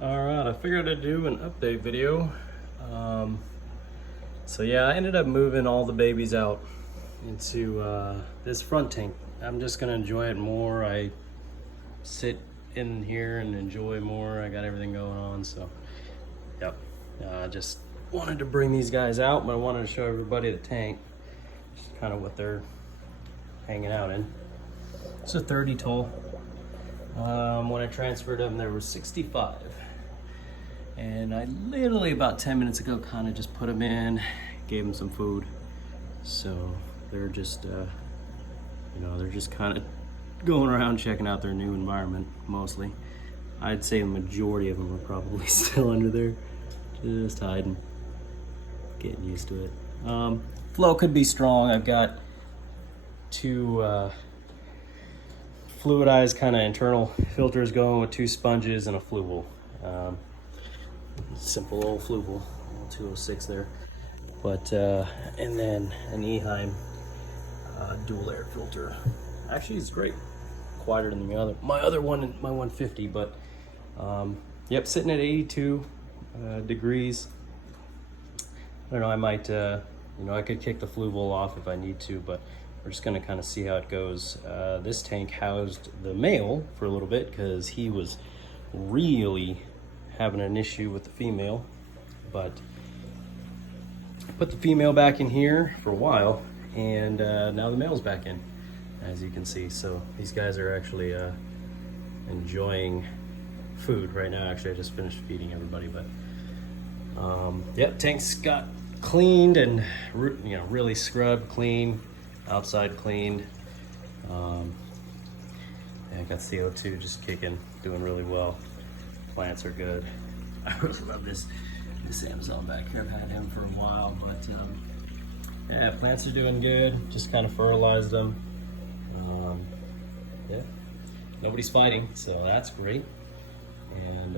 Alright, I figured I'd do an update video. So yeah, I ended up moving all the babies out into this front tank. I'm just gonna enjoy it more. I sit in here and enjoy more. I got everything going on, so yep. I just wanted to bring these guys out, but I wanted to show everybody the tank. Just kind of what they're hanging out in. It's a 30 tall. When I transferred them, there were 65. And I literally about 10 minutes ago kind of just put them in, gave them some food. So they're just, they're just kind of going around checking out their new environment, mostly. I'd say the majority of them are probably still under there, just hiding, getting used to it. Flow could be strong. I've got two fluidized kind of internal filters going with 2 sponges and a fluval. Simple old fluval, 206 there. But, and then an Eheim dual air filter. Actually, it's great. Quieter than my other one, my 150, but yep, sitting at 82 degrees. I don't know, I might, I could kick the fluval off if I need to, but we're just gonna kind of see how it goes. This tank housed the male for a little bit because he was really having an issue with the female, but put the female back in here for a while, and now the male's back in, as you can see. So these guys are actually enjoying food right now. Actually, I just finished feeding everybody, but yep, tanks got cleaned and really scrubbed, clean, outside cleaned. I got CO2 just kicking, doing really well. Plants are good. I really love this Amazon back here. I've had him for a while, but yeah, plants are doing good. Just kind of fertilized them. Yeah, nobody's fighting, so that's great. And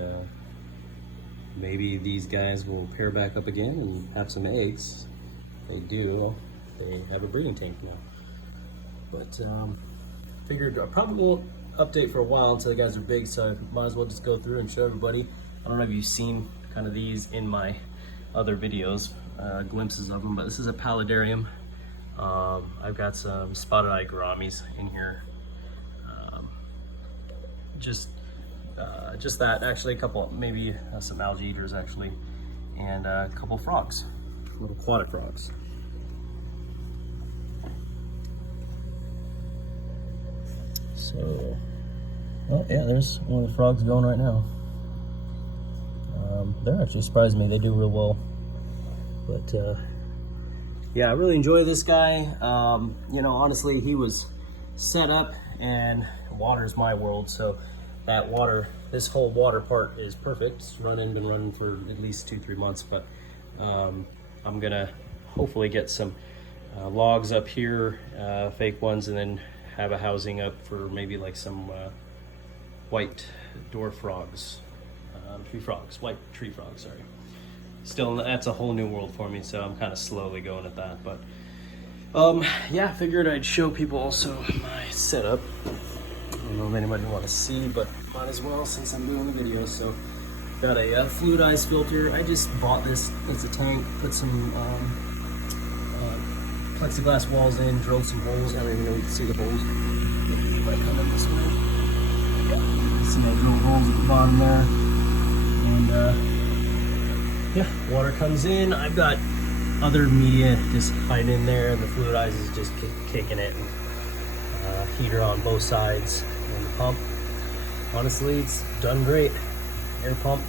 maybe these guys will pair back up again and have some eggs. If they do, they have a breeding tank now. But figured I probably won't update for a while until the guys are big, so I might as well just go through and show everybody. I don't know if you've seen kind of these in my other videos, glimpses of them, but this is a paludarium. I've got some spotted eye gouramis in here. Just that, actually a couple, maybe some algae eaters actually, and a couple frogs, little aquatic frogs. So, oh yeah, there's one of the frogs going right now. They're actually surprised me. They do real well. But yeah, I really enjoy this guy. Honestly, he was set up, and water's my world. So that water, this whole water part is perfect. It's been running for at least 2-3 months. But I'm gonna hopefully get some logs up here, fake ones, and then have a housing up for maybe like some white dwarf frogs, white tree frogs, sorry. Still, that's a whole new world for me, so I'm kind of slowly going at that. But yeah, figured I'd show people also my setup. I don't know if anybody want to see, but might as well since I'm doing the video. So got a fluidized filter. I just bought this as a tank, put some plexiglass walls in, drilled some holes. I don't even know if you can see the holes. It might come in this way. Yeah, see I drilled holes at the bottom there. And yeah, water comes in. I've got other media just hiding in there, and the fluidize is just kicking it. And, heater on both sides, and the pump. Honestly, it's done great. Air pump.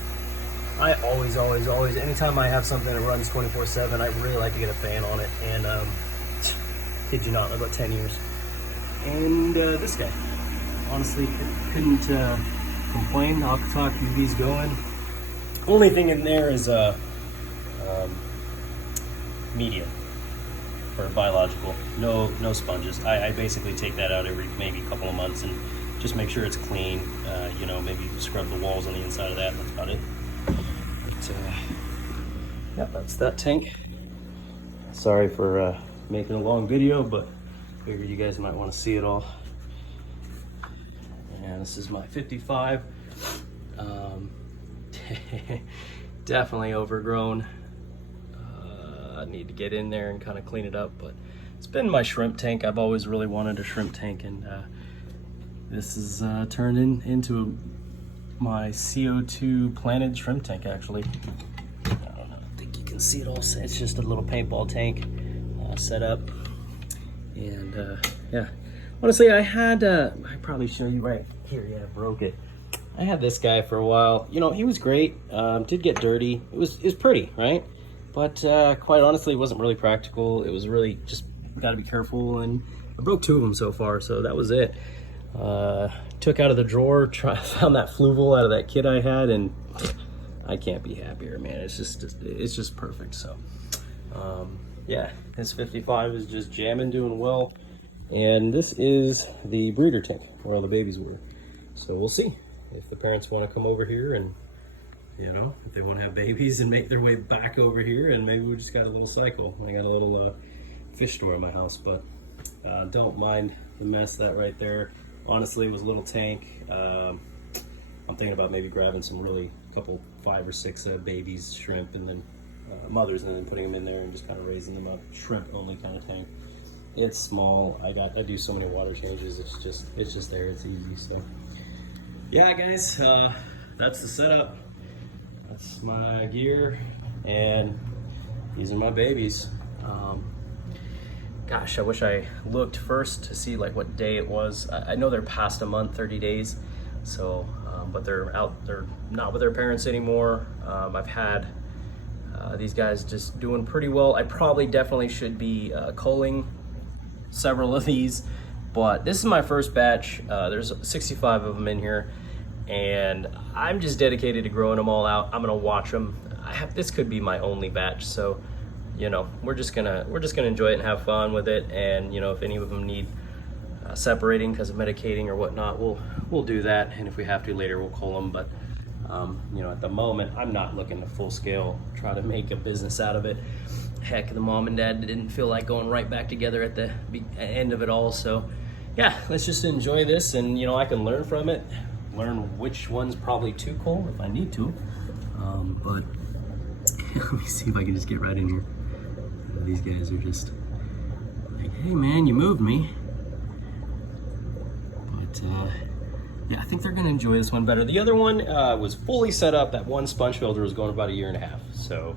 I always, anytime I have something that runs 24/7, I really like to get a fan on it. And kid you not, about 10 years. And this guy, honestly, couldn't complain. I'll talk to these going. Only thing in there is media for biological. No sponges. I basically take that out every maybe couple of months and just make sure it's clean. Maybe scrub the walls on the inside of that. That's about it. But, yeah, that's that tank. Sorry for making a long video, but figured you guys might want to see it all. And this is my 55. Definitely overgrown. I need to get in there and kind of clean it up, but it's been my shrimp tank. I've always really wanted a shrimp tank, and this is turned into my CO2 planted shrimp tank, actually. I don't think you can see it all. It's just a little paintball tank set up, and yeah. Honestly, I probably show you right here. Yeah, I broke it. I had this guy for a while. You know, he was great. Did get dirty. It was pretty, right? But quite honestly, it wasn't really practical. It was really just got to be careful. And I broke 2 of them so far, so that was it. Took out of the drawer, found that fluval out of that kit I had, and I can't be happier, man. It's just perfect. So yeah, this 55 is just jamming, doing well. And this is the breeder tank where all the babies were. So we'll see if the parents want to come over here, and you know, if they want to have babies and make their way back over here, and maybe we just got a little cycle. I got a little fish store in my house, but don't mind the mess that right there. Honestly, it was a little tank. I'm thinking about maybe grabbing some couple 5 or 6 babies, shrimp, and then mothers, and then putting them in there and just kind of raising them up. Shrimp only kind of tank. It's small. I do so many water changes. It's just there. It's easy. So yeah, guys, that's the setup. That's my gear, and these are my babies. Gosh, I wish I looked first to see like what day it was. I know they're past a month, 30 days. So, but they're not with their parents anymore. I've had these guys just doing pretty well. I definitely should be culling several of these, but this is my first batch. There's 65 of them in here, and I'm just dedicated to growing them all out. I'm gonna watch them. This could be my only batch, so you know, we're just gonna enjoy it and have fun with it. And you know, if any of them need separating because of medicating or whatnot, we'll do that, and if we have to later, we'll cull them. But you know, at the moment, I'm not looking to full scale try to make a business out of it. Heck, the mom and dad didn't feel like going right back together at the end of it all. So yeah, let's just enjoy this, and you know, I can learn from it, learn which one's probably too cold if I need to. But let me see if I can just get right in here. These guys are just like, hey man, you moved me. But yeah, I think they're gonna enjoy this one better. The other one was fully set up. That one sponge filter was going about 1.5 years. So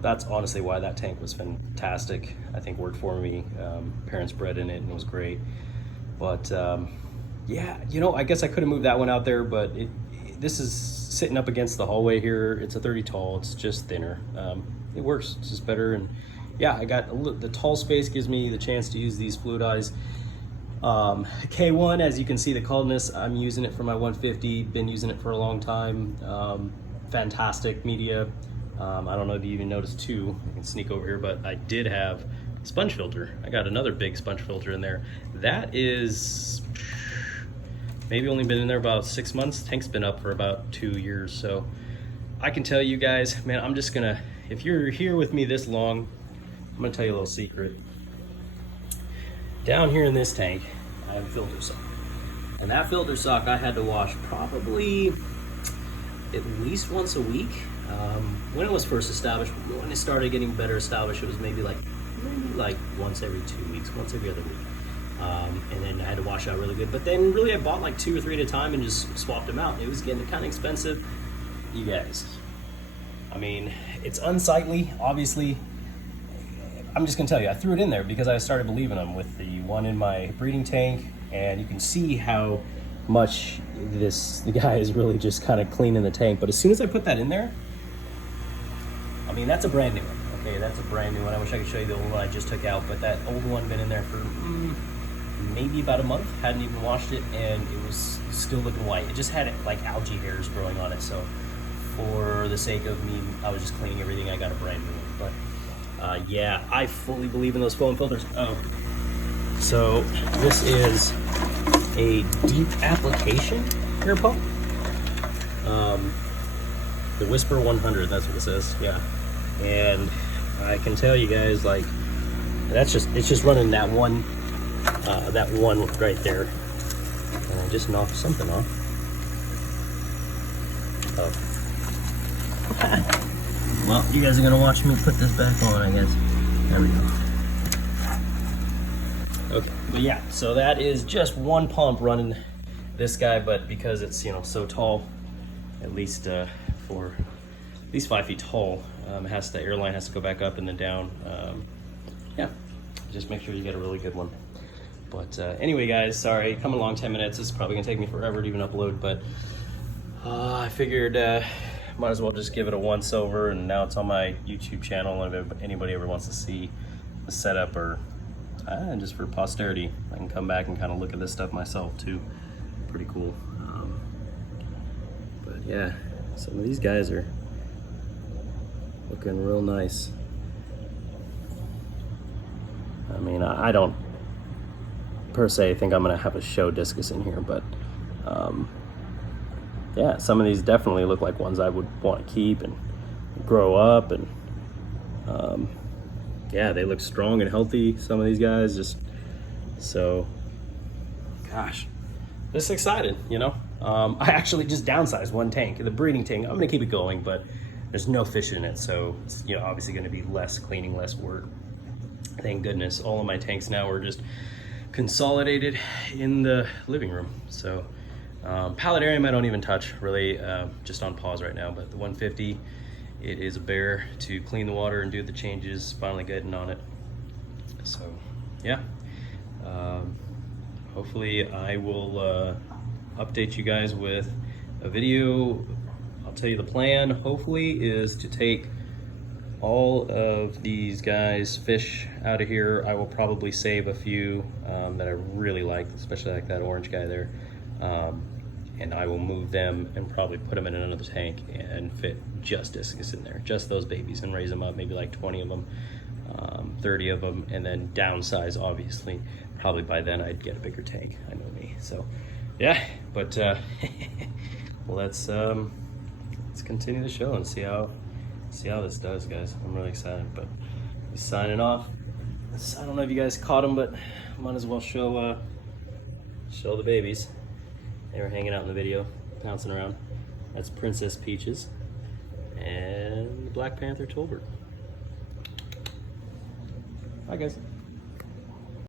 that's honestly why that tank was fantastic. I think worked for me. Parents bred in it and it was great. But yeah, you know, I guess I could have moved that one out there, but this is sitting up against the hallway here. It's a 30 tall, it's just thinner. It works, it's just better. And yeah, I got the tall space gives me the chance to use these fluidized K1. As you can see, the coldness, I'm using it for my 150, been using it for a long time. Fantastic media. I don't know if you even noticed too, I can sneak over here, but I did have a sponge filter. I got another big sponge filter in there. That is maybe only been in there about 6 months. Tank's been up for about 2 years. So I can tell you guys, man, I'm just gonna, if you're here with me this long, I'm gonna tell you a little secret. Down here in this tank, I have a filter sock. And that filter sock I had to wash probably at least once a week. When it was first established, when it started getting better established, it was maybe like once every 2 weeks, once every other week. And then I had to wash out really good. But then really I bought like 2 or 3 at a time and just swapped them out. It was getting kind of expensive. You guys, I mean, it's unsightly, obviously. I'm just gonna tell you, I threw it in there because I started believing them with the one in my breeding tank, and you can see how much the guy is really just kind of cleaning the tank. But as soon as I put that in there, I mean, that's a brand new one. Okay, that's a brand new one. I wish I could show you the old one I just took out, but that old one been in there for maybe about a month. Hadn't even washed it, and it was still looking white. It just had like algae hairs growing on it. So for the sake of me, I was just cleaning everything. I got a brand new one. But yeah, I fully believe in those foam filters. Oh, so this is a deep application air pump. The Whisper 100, that's what it says. Yeah, and I can tell you guys, like, it's just running that one right there. And I just knocked something off. Oh, Well, you guys are gonna watch me put this back on, I guess. There we go. Okay, but yeah, so that is just one pump running this guy, but because it's, you know, so tall, at least for at least 5 feet tall, it has to, airline has to go back up and then down. Yeah, just make sure you get a really good one. But anyway, guys, sorry, coming along 10 minutes. This is probably gonna take me forever to even upload, but I figured might as well just give it a once over, and now it's on my YouTube channel, and if anybody ever wants to see the setup, or just for posterity, I can come back and kind of look at this stuff myself too. Pretty cool. But yeah, some of these guys are looking real nice. I mean, I don't per se think I'm gonna have a show discus in here, but yeah, some of these definitely look like ones I would want to keep and grow up, and yeah, they look strong and healthy, some of these guys, just so, gosh, just excited, you know. I actually just downsized one tank, the breeding tank. I'm gonna keep it going, but there's no fish in it, so it's, you know, obviously gonna be less cleaning, less work. Thank goodness all of my tanks now are just consolidated in the living room. So palletarium I don't even touch, really, just on pause right now, but the 150, it is a bear to clean the water and do the changes, finally getting on it. So yeah, hopefully I will update you guys with a video. I'll tell you the plan, hopefully, is to take all of these guys fish out of here. I will probably save a few that I really like, especially like that orange guy there, and I will move them and probably put them in another tank and fit just discus in there, just those babies, and raise them up, maybe like 20 of them, 30 of them, and then downsize. Obviously, probably by then I'd get a bigger tank. I know me. So yeah, but let's continue the show and see how this does, guys. I'm really excited, but signing off. I don't know if you guys caught them, but might as well show the babies. They were hanging out in the video, bouncing around. That's Princess Peaches and Black Panther Tolbert. Bye, guys.